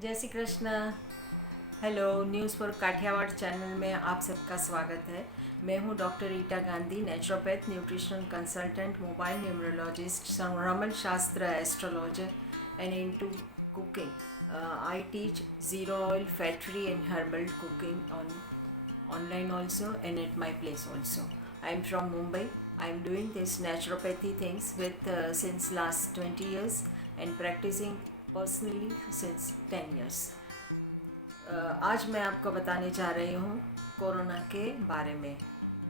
जय Shri Krishna. Hello, news for Kathiawad channel में आप सबका स्वागत है। मैं हूं doctor Rita Gandhi, naturopath, nutritional consultant, mobile numerologist, रमन शास्त्र astrologer and into cooking. I teach zero oil, fat free and herbal cooking on online also and at my place also. I am from Mumbai. I am doing this naturopathy things with since last 20 years and practicing personally since 10 years. आज मैं आपको बताने जा रही हूँ corona के बारे में।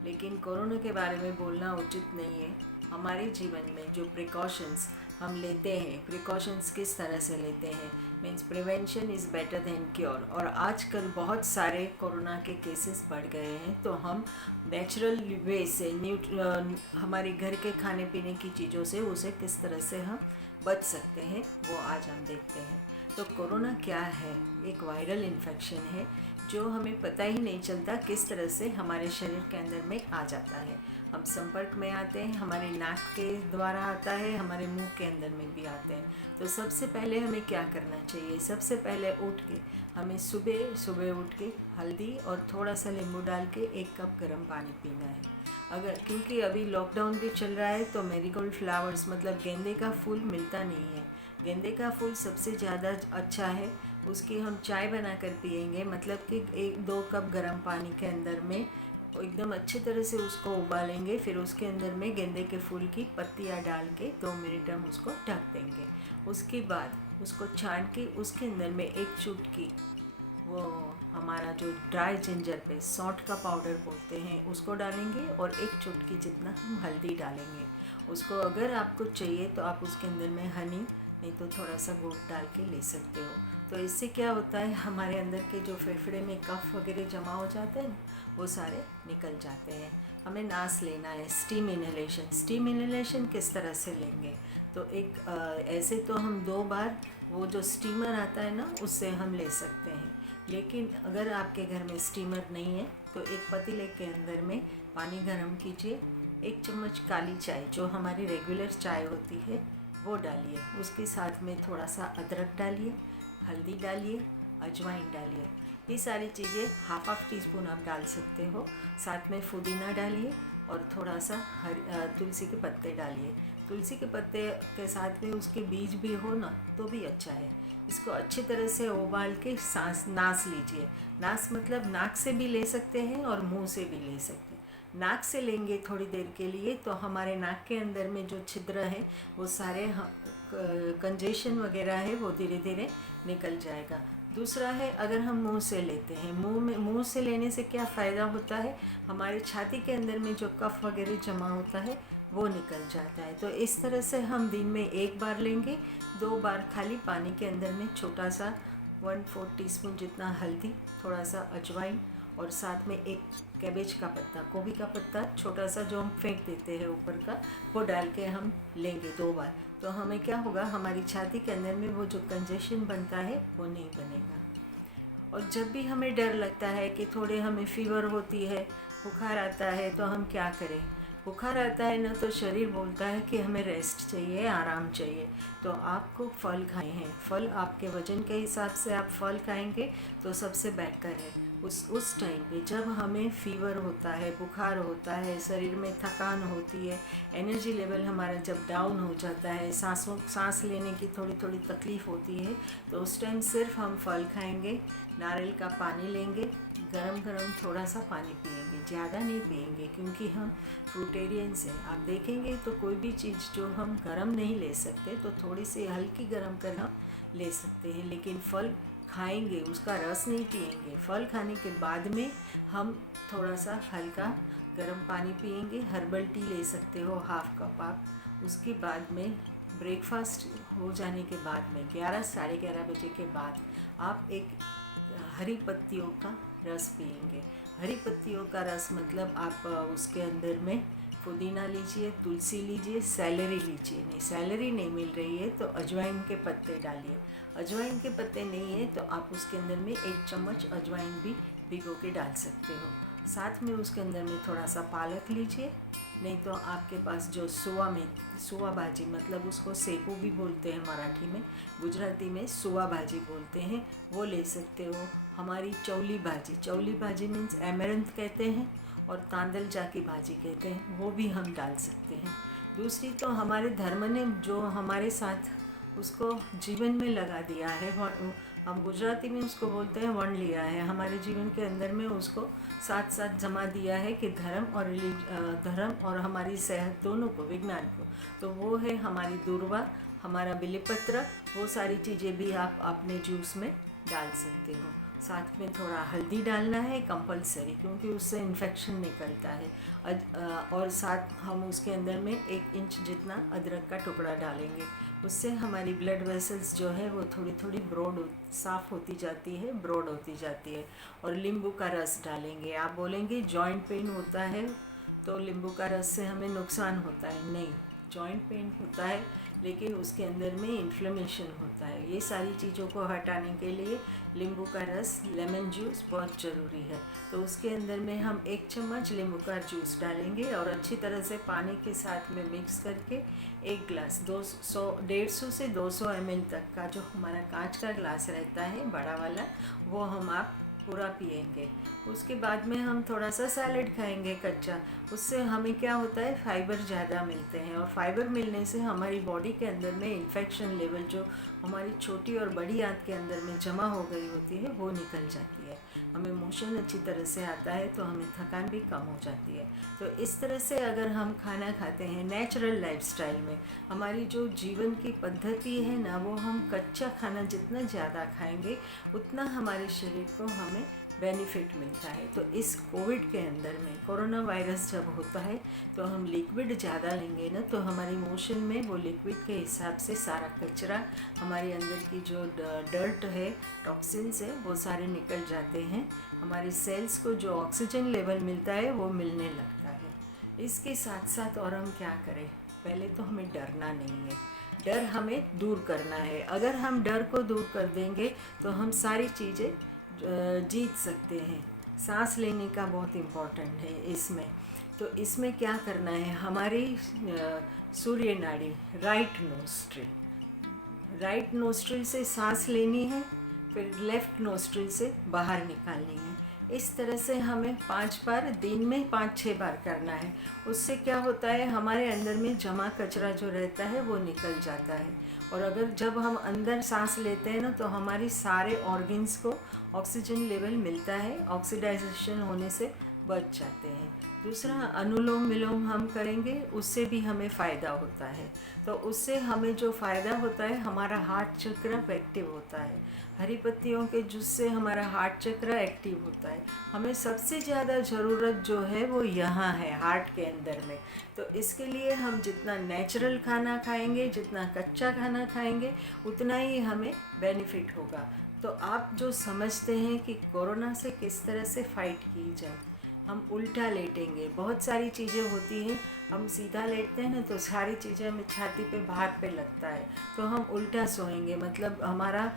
लेकिन कोरोना के बारे में बोलना उचित नहीं है। हमारे जीवन में जो प्रिकॉशंस हम लेते हैं, प्रिकॉशंस किस तरह से लेते हैं, means prevention is better than cure. और आजकल बहुत सारे कोरोना के केसेस बढ़ गए हैं, तो हम नेचुरल वे से हमारे घर के खाने पीने की चीज़ों से उसे किस तरह से हम बच सकते हैं वो आज हम देखते हैं। तो कोरोना क्या है? एक वायरल इन्फेक्शन है जो हमें पता ही नहीं चलता किस तरह से हमारे शरीर के अंदर में आ जाता है। हम संपर्क में आते हैं, हमारे नाक के द्वारा आता है, हमारे मुंह के अंदर में भी आते हैं। तो सबसे पहले हमें क्या करना चाहिए? सबसे पहले उठ के हमें सुबह सुबह उठ के हल्दी और थोड़ा सा नींबू डाल के 1 कप गर्म पानी पीना है। अगर क्योंकि अभी लॉकडाउन भी चल रहा है तो मेरीगोल्ड फ्लावर्स मतलब गेंदे का फूल मिलता नहीं है। गेंदे का फूल सबसे ज़्यादा अच्छा है। उसकी हम चाय बनाकर पियेंगे, मतलब कि 1-2 कप गर्म पानी के अंदर में एकदम अच्छी तरह से उसको उबालेंगे। फिर उसके अंदर में गेंदे के फूल की पत्तियाँ डाल के 2 मिनट हम उसको ढक देंगे। उसके बाद उसको छान के उसके अंदर में एक चुटकी वो हमारा जो ड्राई जिंजर पे सौंठ का पाउडर बोलते हैं उसको डालेंगे और एक चुटकी जितना हम हल्दी डालेंगे। उसको अगर आपको चाहिए तो आप उसके अंदर में हनी, नहीं तो थोड़ा सा गुड़ डाल के ले सकते हो। तो इससे क्या होता है, हमारे अंदर के जो फेफड़े में कफ वगैरह जमा हो जाते हैं वो सारे निकल जाते हैं। हमें नास लेना है, स्टीम इनहेलेशन। स्टीम इनहेलेशन किस तरह से लेंगे? तो ऐसे तो हम 2 बार वो जो स्टीमर आता है ना उससे हम ले सकते हैं। लेकिन अगर आपके घर में स्टीमर नहीं है तो एक पतीले के अंदर में पानी गर्म कीजिए, 1 चम्मच काली चाय जो हमारी रेगुलर चाय होती है वो डालिए, उसके साथ में थोड़ा सा अदरक डालिए, हल्दी डालिए, अजवाइन डालिए। ये सारी चीज़ें हाफ टी स्पून आप डाल सकते हो। साथ में पुदीना डालिए और थोड़ा सा तुलसी के पत्ते डालिए। तुलसी के पत्ते के साथ में उसके बीज भी हो ना तो भी अच्छा है। इसको अच्छी तरह से उबाल के नास लीजिए। नास मतलब नाक से भी ले सकते हैं और मुंह से भी ले सकते हैं। नाक से लेंगे थोड़ी देर के लिए तो हमारे नाक के अंदर में जो छिद्र है वो सारे कंजेशन वगैरह है वो धीरे धीरे निकल जाएगा। दूसरा है, अगर हम मुंह से लेते हैं, मुंह से लेने से क्या फ़ायदा होता है, हमारे छाती के अंदर में जो कफ वगैरह जमा होता है वो निकल जाता है। तो इस तरह से हम दिन में 1 बार लेंगे, 2 बार खाली पानी के अंदर में छोटा सा 1/4 टीस्पून जितना हल्दी, थोड़ा सा अजवाइन और साथ में एक कैबेज का पत्ता, गोभी का पत्ता छोटा सा जो हम फेंक देते हैं ऊपर का, वो डाल के हम लेंगे 2 बार। तो हमें क्या होगा, हमारी छाती के अंदर में वो जो कंजेशन बनता है वो नहीं बनेगा। और जब भी हमें डर लगता है कि थोड़े हमें फीवर होती है, बुखार आता है, तो हम क्या करें? बुखार आता है ना तो शरीर बोलता है कि हमें रेस्ट चाहिए, आराम चाहिए। तो आपको फल खाए हैं, फल आपके वज़न के हिसाब से आप फल खाएंगे तो सबसे बेहतर है। उस टाइम पे जब हमें फ़ीवर होता है, बुखार होता है, शरीर में थकान होती है, एनर्जी लेवल हमारा जब डाउन हो जाता है, सांस लेने की थोड़ी थोड़ी तकलीफ़ होती है, तो उस टाइम सिर्फ हम फल खाएंगे, नारियल का पानी लेंगे, गरम गरम थोड़ा सा पानी पिएंगे, ज़्यादा नहीं पिएंगे क्योंकि हम फ्रूटेरियंस हैं। आप देखेंगे तो कोई भी चीज़ जो हम गरम नहीं ले सकते तो थोड़ी सी हल्की गरम कर हम ले सकते हैं, लेकिन फल खाएंगे, उसका रस नहीं पिएंगे। फल खाने के बाद में हम थोड़ा सा हल्का गर्म पानी पिएंगे, हर्बल टी ले सकते हो 1/2 कप आप। उसके बाद में ब्रेकफास्ट हो जाने के बाद में 11-11:30 बजे के बाद आप एक हरी पत्तियों का रस पिएंगे। हरी पत्तियों का रस मतलब आप उसके अंदर में पुदीना लीजिए, तुलसी लीजिए, सैलरी लीजिए। नहीं, सैलरी नहीं मिल रही है तो अजवाइन के पत्ते डालिए। अजवाइन के पत्ते नहीं है तो आप उसके अंदर में 1 चम्मच अजवाइन भी भिगो के डाल सकते हो। साथ में उसके अंदर में थोड़ा सा पालक लीजिए, नहीं तो आपके पास जो सुआ भाजी, मतलब उसको सेपू भी बोलते हैं मराठी में, गुजराती में सुआ भाजी बोलते हैं, वो ले सकते हो। हमारी चौली भाजी मीन्स एमरंथ कहते हैं, और तांदल जा की भाजी कहते हैं, वो भी हम डाल सकते हैं। दूसरी तो हमारे धर्म ने जो हमारे साथ उसको जीवन में लगा दिया है, हम गुजराती में उसको बोलते हैं वर्ण लिया है, हमारे जीवन के अंदर में उसको साथ साथ जमा दिया है कि धर्म और हमारी सेहत दोनों को, विज्ञान को, तो वो है हमारी दूर्वा, हमारा बिलीपत्र, वो सारी चीज़ें भी आप अपने जूस में डाल सकते हो। साथ में थोड़ा हल्दी डालना है कंपलसरी, क्योंकि उससे इन्फेक्शन निकलता है। और साथ हम उसके अंदर में 1 इंच जितना अदरक का टुकड़ा डालेंगे, उससे हमारी ब्लड वेसल्स जो है वो थोड़ी थोड़ी साफ़ होती जाती है, ब्रॉड होती जाती है। और नींबू का रस डालेंगे। आप बोलेंगे जॉइंट पेन होता है तो नींबू का रस से हमें नुकसान होता है, नहीं, जॉइंट पेन होता है लेकिन उसके अंदर में इन्फ्लेमेशन होता है। ये सारी चीज़ों को हटाने के लिए नींबू का रस, लेमन जूस बहुत ज़रूरी है। तो उसके अंदर में हम 1 चम्मच नींबू का जूस डालेंगे और अच्छी तरह से पानी के साथ में मिक्स करके 1 ग्लास 150 से 200 ml तक का जो हमारा कांच का ग्लास रहता है बड़ा वाला, वो हम आप पूरा पिएंगे। उसके बाद में हम थोड़ा सा सैलेड खाएंगे कच्चा, उससे हमें क्या होता है, फाइबर ज़्यादा मिलते हैं, और फाइबर मिलने से हमारी बॉडी के अंदर में इन्फेक्शन लेवल जो हमारी छोटी और बड़ी आंत के अंदर में जमा हो गई होती है वो निकल जाती है, हमें मोशन अच्छी तरह से आता है, तो हमें थकान भी कम हो जाती है। तो इस तरह से अगर हम खाना खाते हैं नेचुरल लाइफस्टाइल में, हमारी जो जीवन की पद्धति है ना, वो हम कच्चा खाना जितना ज़्यादा खाएंगे उतना हमारे शरीर को हमें बेनिफिट मिलता है। तो इस कोविड के अंदर में, कोरोना वायरस जब होता है तो हम लिक्विड ज़्यादा लेंगे ना, तो हमारी मोशन में वो लिक्विड के हिसाब से सारा कचरा, हमारे अंदर की जो डर्ट है, टॉक्सिन्स है, वो सारे निकल जाते हैं, हमारी सेल्स को जो ऑक्सीजन लेवल मिलता है वो मिलने लगता है। इसके साथ साथ और हम क्या करें, पहले तो हमें डरना नहीं है, डर हमें दूर करना है। अगर हम डर को दूर कर देंगे तो हम सारी चीज़ें जीत सकते हैं। सांस लेने का बहुत इम्पोर्टेंट है इसमें। तो इसमें क्या करना है, हमारी सूर्य नाड़ी, राइट नोस्ट्रिल से सांस लेनी है, फिर लेफ़्ट नोस्ट्रिल से बाहर निकालनी है। इस तरह से हमें 5 बार, दिन में 5-6 बार करना है। उससे क्या होता है, हमारे अंदर में जमा कचरा जो रहता है वो निकल जाता है। और अगर जब हम अंदर सांस लेते हैं ना, तो हमारी सारे ऑर्गन्स को ऑक्सीजन लेवल मिलता है, ऑक्सीडाइजेशन होने से बच जाते हैं। दूसरा, अनुलोम विलोम हम करेंगे, उससे भी हमें फ़ायदा होता है। तो उससे हमें जो फ़ायदा होता है, हमारा हार्ट चक्र एक्टिव होता है। हरी पत्तियों के जूस से हमारा हार्ट चक्र एक्टिव होता है। हमें सबसे ज़्यादा ज़रूरत जो है वो यहाँ है, हार्ट के अंदर में। तो इसके लिए हम जितना नेचुरल खाना खाएंगे, जितना कच्चा खाना खाएंगे, उतना ही हमें बेनिफिट होगा। तो आप जो समझते हैं कि कोरोना से किस तरह से फ़ाइट की जाए, हम उल्टा लेटेंगे, बहुत सारी चीज़ें होती हैं, हम सीधा लेटते हैं ना तो सारी चीज़ें हमें छाती पे, भार पे लगता है। तो हम उल्टा सोएंगे, मतलब हमारा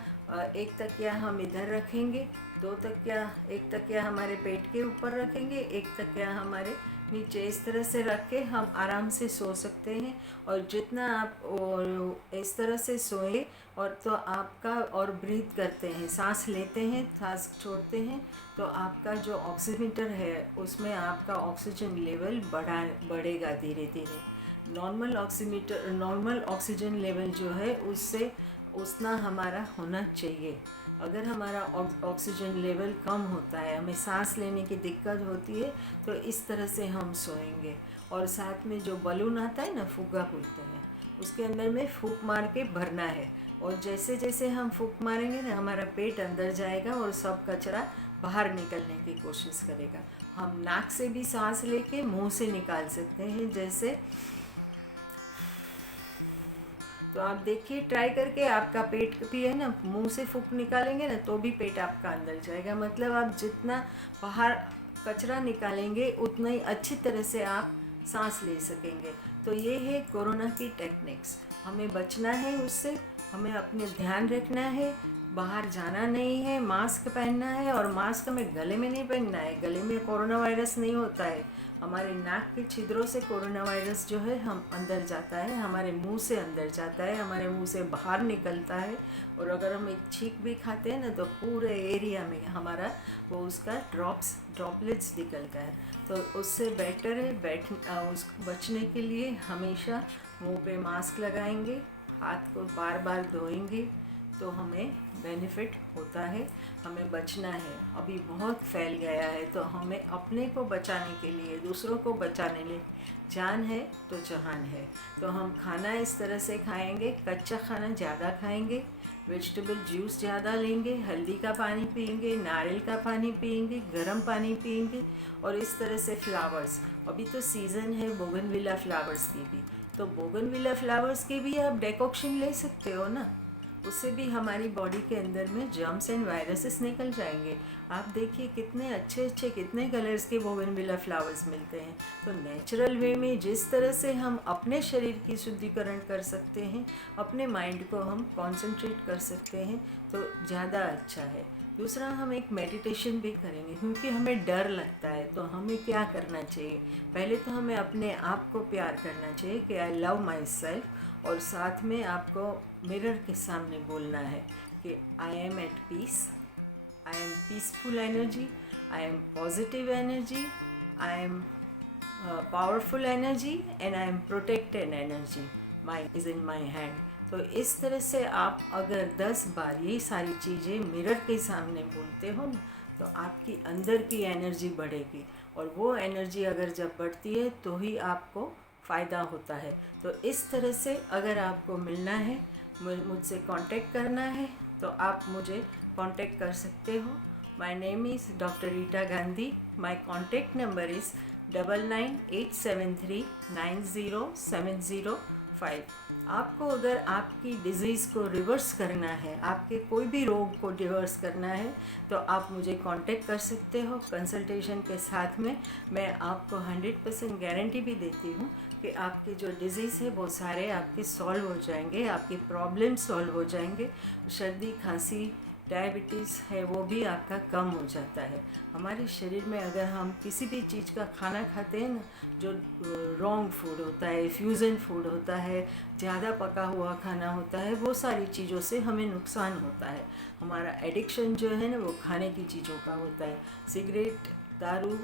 1 तकिया हम इधर रखेंगे, 2 तकिया, 1 तकिया हमारे पेट के ऊपर रखेंगे, 1 तकिया हमारे नीचे, इस तरह से रख के हम आराम से सो सकते हैं। और जितना आप और इस तरह से सोए और तो आपका, और ब्रीथ करते हैं, सांस लेते हैं, सांस छोड़ते हैं, तो आपका जो ऑक्सीमीटर है उसमें आपका ऑक्सीजन लेवल बढ़ेगा धीरे धीरे। नॉर्मल ऑक्सीजन लेवल जो है उससे उतना हमारा होना चाहिए। अगर हमारा ऑक्सीजन लेवल कम होता है, हमें सांस लेने की दिक्कत होती है, तो इस तरह से हम सोएंगे। और साथ में जो बलून आता है ना, फुग्गा बोलते हैं, उसके अंदर में फूंक मार के भरना है। और जैसे जैसे हम फूंक मारेंगे ना, हमारा पेट अंदर जाएगा और सब कचरा बाहर निकलने की कोशिश करेगा। हम नाक से भी सांस लेके मुंह से निकाल सकते हैं, जैसे। तो आप देखिए ट्राई करके, आपका पेट भी है ना, मुंह से फूंक निकालेंगे ना तो भी पेट आपका अंदर जाएगा। मतलब आप जितना बाहर कचरा निकालेंगे उतना ही अच्छी तरह से आप सांस ले सकेंगे। तो ये है कोरोना की टेक्निक्स। हमें बचना है उससे, हमें अपने ध्यान रखना है, बाहर जाना नहीं है, मास्क पहनना है, और मास्क हमें गले में नहीं पहनना है। गले में कोरोना वायरस नहीं होता है, हमारे नाक के छिद्रों से कोरोना वायरस जो है हम अंदर जाता है, हमारे मुंह से अंदर जाता है, हमारे मुंह से बाहर निकलता है। और अगर हम एक छींक भी खाते हैं ना तो पूरे एरिया में हमारा वो उसका ड्रॉपलेट्स निकलता है। तो उससे बेटर है उसको बचने के लिए हमेशा मुंह पे मास्क लगाएंगे, हाथ को बार बार धोएंगे, तो हमें बेनिफिट होता है। हमें बचना है, अभी बहुत फैल गया है, तो हमें अपने को बचाने के लिए, दूसरों को बचाने लिए, जान है तो जहान है। तो हम खाना इस तरह से खाएंगे, कच्चा खाना ज़्यादा खाएंगे, वेजिटेबल जूस ज़्यादा लेंगे, हल्दी का पानी पियेंगे, नारियल का पानी पियेंगे, गर्म पानी पियेंगे। और इस तरह से फ्लावर्स, अभी तो सीज़न है बोगनविला फ्लावर्स की भी, तो बोगनविला फ्लावर्स के भी आप डेकोक्शन ले सकते हो ना, उससे भी हमारी बॉडी के अंदर में जर्म्स एंड वायरसेस निकल जाएंगे। आप देखिए कितने अच्छे अच्छे, कितने कलर्स के बोगनविला फ्लावर्स मिलते हैं। तो नेचुरल वे में जिस तरह से हम अपने शरीर की शुद्धिकरण कर सकते हैं, अपने माइंड को हम कंसंट्रेट कर सकते हैं, तो ज़्यादा अच्छा है। दूसरा, हम एक मेडिटेशन भी करेंगे, क्योंकि हमें डर लगता है। तो हमें क्या करना चाहिए, पहले तो हमें अपने आप को प्यार करना चाहिए कि आई लव माई सेल्फ, और साथ में आपको मिरर के सामने बोलना है कि I am at peace, I am peaceful energy, I am positive energy, I am powerful energy, and I am protected energy, my is in my hand. तो इस तरह से आप अगर 10 बार ये सारी चीज़ें मिरर के सामने बोलते हो ना, तो आपकी अंदर की एनर्जी बढ़ेगी, और वो एनर्जी अगर जब बढ़ती है तो ही आपको फ़ायदा होता है। तो इस तरह से अगर आपको मिलना है, मुझसे कांटेक्ट करना है, तो आप मुझे कांटेक्ट कर सकते हो। My name is doctor Rita Gandhi. My contact number is 9987390705। आपको अगर आपकी डिज़ीज़ को रिवर्स करना है, आपके कोई भी रोग को रिवर्स करना है, तो आप मुझे कांटेक्ट कर सकते हो। कंसल्टेशन के साथ में मैं आपको 100% गारंटी भी देती हूँ कि आपके जो डिज़ीज़ है वो सारे आपके सॉल्व हो जाएंगे, आपके प्रॉब्लम सॉल्व हो जाएंगे। सर्दी, खांसी, डायबिटीज़ है वो भी आपका कम हो जाता है। हमारे शरीर में अगर हम किसी भी चीज़ का खाना खाते हैं ना, जो रॉन्ग फूड होता है, फ्यूज़न फूड होता है, ज़्यादा पका हुआ खाना होता है, वो सारी चीज़ों से हमें नुकसान होता है। हमारा एडिक्शन जो है ना वो खाने की चीज़ों का होता है। सिगरेट, दारू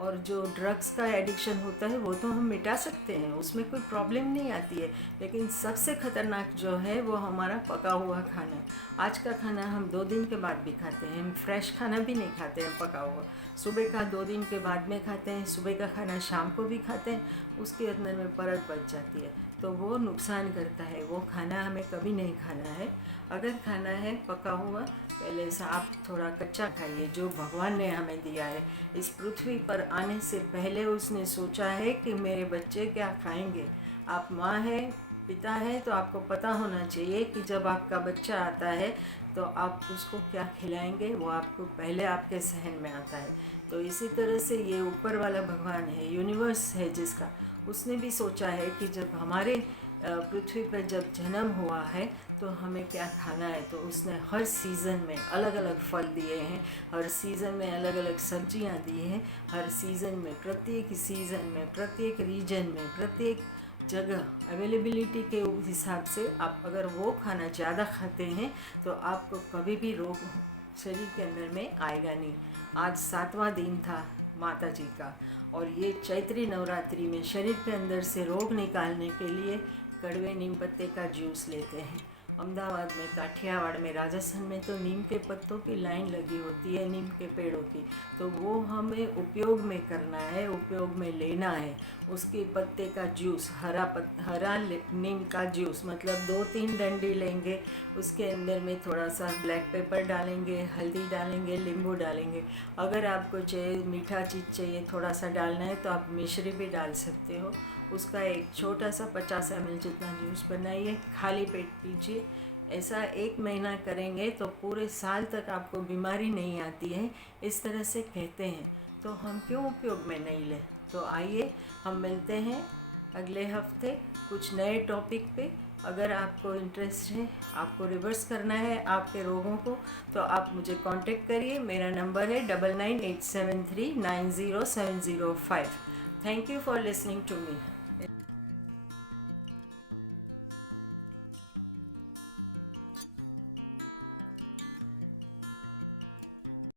और जो ड्रग्स का एडिक्शन होता है वो तो हम मिटा सकते हैं, उसमें कोई प्रॉब्लम नहीं आती है। लेकिन सबसे ख़तरनाक जो है वो हमारा पका हुआ खाना। आज का खाना हम 2 दिन के बाद भी खाते हैं, हम फ्रेश खाना भी नहीं खाते हैं पका हुआ। सुबह का 2 दिन के बाद में खाते हैं, सुबह का खाना शाम को भी खाते हैं, उसके अंदर में परत बच जाती है, तो वो नुकसान करता है। वो खाना हमें कभी नहीं खाना है। अगर खाना है पका हुआ, पहले से आप थोड़ा कच्चा खाइए, जो भगवान ने हमें दिया है। इस पृथ्वी पर आने से पहले उसने सोचा है कि मेरे बच्चे क्या खाएंगे। आप माँ है, पिता है, तो आपको पता होना चाहिए कि जब आपका बच्चा आता है तो आप उसको क्या खिलाएंगे, वो आपको पहले आपके सहन में आता है। तो इसी तरह से ये ऊपर वाला भगवान है, यूनिवर्स है जिसका, उसने भी सोचा है कि जब हमारे पृथ्वी पर जब जन्म हुआ है तो हमें क्या खाना है। तो उसने हर सीज़न में अलग अलग फल दिए हैं, हर सीज़न में अलग अलग सब्जियां दी हैं, हर सीज़न में, प्रत्येक सीज़न में, प्रत्येक रीजन में, प्रत्येक जगह अवेलेबिलिटी के हिसाब से आप अगर वो खाना ज़्यादा खाते हैं तो आपको कभी भी रोग शरीर के अंदर में आएगा नहीं। आज 7वां दिन था माता जी का, और ये चैत्री नवरात्रि में शरीर के अंदर से रोग निकालने के लिए कड़वे नीम पत्ते का जूस लेते हैं। अहमदाबाद में, काठियावाड़ में, राजस्थान में तो नीम के पत्तों की लाइन लगी होती है, नीम के पेड़ों की, तो वो हमें उपयोग में करना है, उपयोग में लेना है। उसके पत्ते का जूस, हरा नीम का जूस, मतलब 2-3 डंडी लेंगे, उसके अंदर में थोड़ा सा ब्लैक पेपर डालेंगे, हल्दी डालेंगे, नींबू डालेंगे। अगर आपको चाहिए मीठा चीज़ चाहिए थोड़ा सा डालना है तो आप मिश्री भी डाल सकते हो। उसका एक छोटा सा 50 ml जितना जूस बनाइए, खाली पेट पीजिए। ऐसा 1 महीना करेंगे तो पूरे साल तक आपको बीमारी नहीं आती है, इस तरह से कहते हैं। तो हम क्यों उपयोग में नहीं लें। तो आइए हम मिलते हैं अगले हफ्ते कुछ नए टॉपिक पे। अगर आपको इंटरेस्ट है, आपको रिवर्स करना है आपके रोगों को, तो आप मुझे कांटेक्ट करिए। मेरा नंबर है 9987390705। Thank you for listening to me.